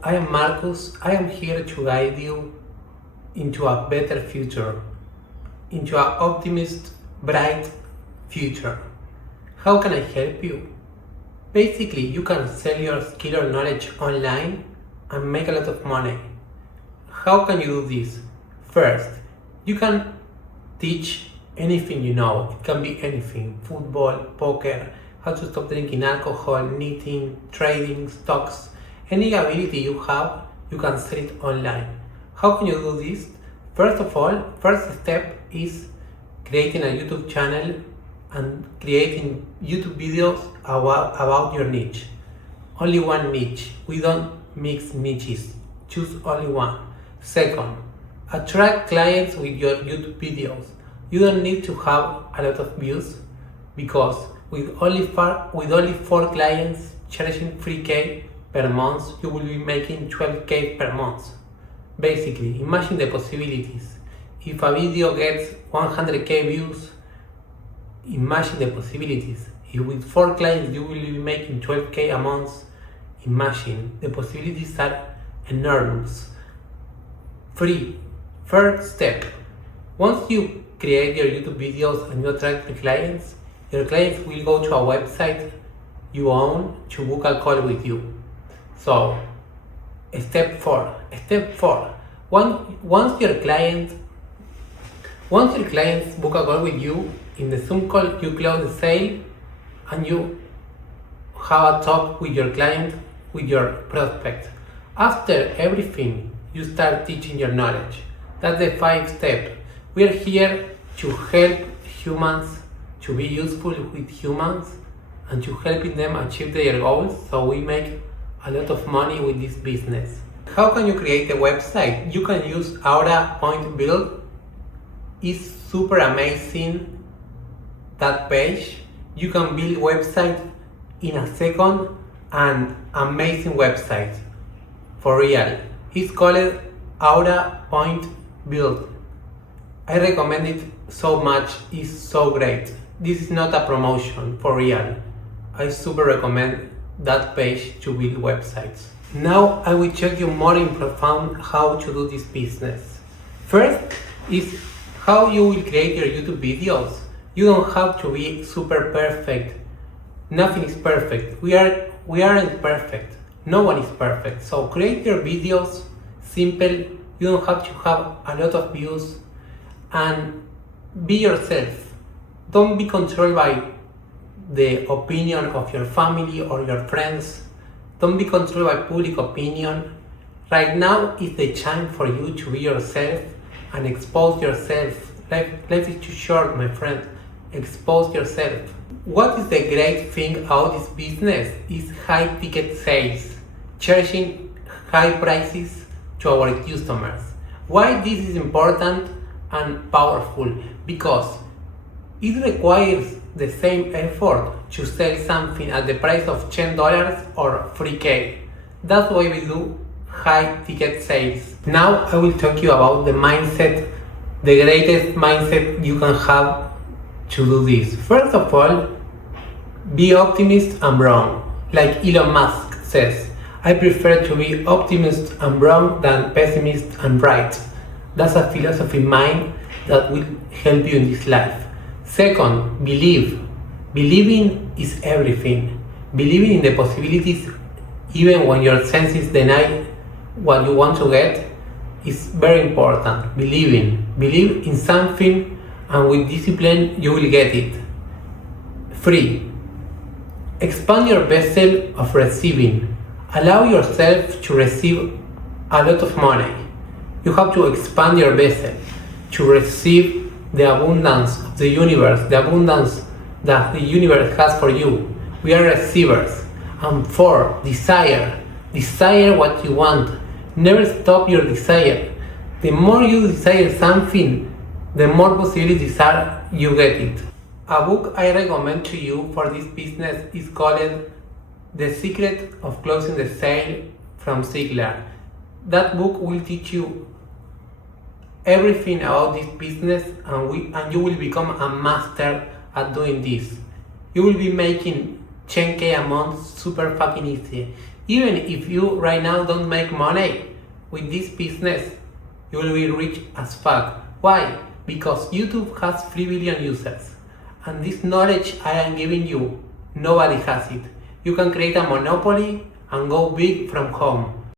I am Marcus. I am here to guide you into a better future, into an optimist, bright future. How can I help you? Basically, you can sell your skill or knowledge online and make a lot of money. How can you do this? First, you can teach anything you know. It can be anything: football, poker, how to stop drinking alcohol, knitting, trading, stocks. Any ability you have, you can sell it online. How can you do this? First of all, first step is creating a YouTube channel and creating YouTube videos about your niche. Only one niche. We don't mix niches. Choose only one. Second, attract clients with your YouTube videos. You don't need to have a lot of views because with only 4 clients charging 3K per month, you will be making 12K per month. Basically, imagine the possibilities. If a video gets 100K views, imagine the possibilities. If with 4 clients you will be making 12K a month, imagine the possibilities are enormous. Third step. Once you create your YouTube videos and you attract the clients, your clients will go to a website you own to book a call with you. So, step 4. Once your clients book a call with you, in the Zoom call you close the sale and you have a talk with your client, with your prospect. After everything, you start teaching your knowledge. That's the 5 step. We are here to help humans, to be useful with humans, and to helping them achieve their goals, so we make a lot of money with this business. How can you create a website? You can use Aura Point Build. It's super amazing, that page. You can build website in a second, and amazing website. For real. It's called Aura Point Build. I recommend it so much, it's so great. This is not a promotion, for real. I super recommend that page to build websites. Now I will show you more in profound how to do this business. First is how you will create your YouTube videos. You don't have to be super perfect. Nothing is perfect. We aren't perfect. No one is perfect. So create your videos simple. You don't have to have a lot of views, and be yourself. Don't be controlled by the opinion of your family or your friends. Don't be controlled by public opinion. Right now is the time for you to be yourself and expose yourself. Life is too short, my friend. Expose yourself. What is the great thing about this business is high ticket sales, charging high prices to our customers. Why this is important and powerful? Because it requires the same effort to sell something at the price of $10 or 3K. That's why we do high ticket sales. Now I will talk you about the mindset, the greatest mindset you can have to do this. First of all, be optimist and wrong. Like Elon Musk says, I prefer to be optimist and wrong than pessimist and right. That's a philosophy of mine that will help you in this life. Second, believe. Believing is everything. Believing in the possibilities even when your senses deny what you want to get is very important. Believe in something, and with discipline you will get it. 3. Expand your vessel of receiving. Allow yourself to receive a lot of money. You have to expand your vessel to receive the abundance of the universe, the abundance that the universe has for you. We are receivers. And 4, desire. Desire what you want. Never stop your desire. The more you desire something, the more possibilities are you get it. A book I recommend to you for this business is called The Secret of Closing the Sale from Ziegler. That book will teach you everything about this business, and you will become a master at doing this. You will be making 10K a month super fucking easy. Even if you right now don't make money with this business, you will be rich as fuck. Why? Because YouTube has 3 billion users. And this knowledge I am giving you, nobody has it. You can create a monopoly and go big from home.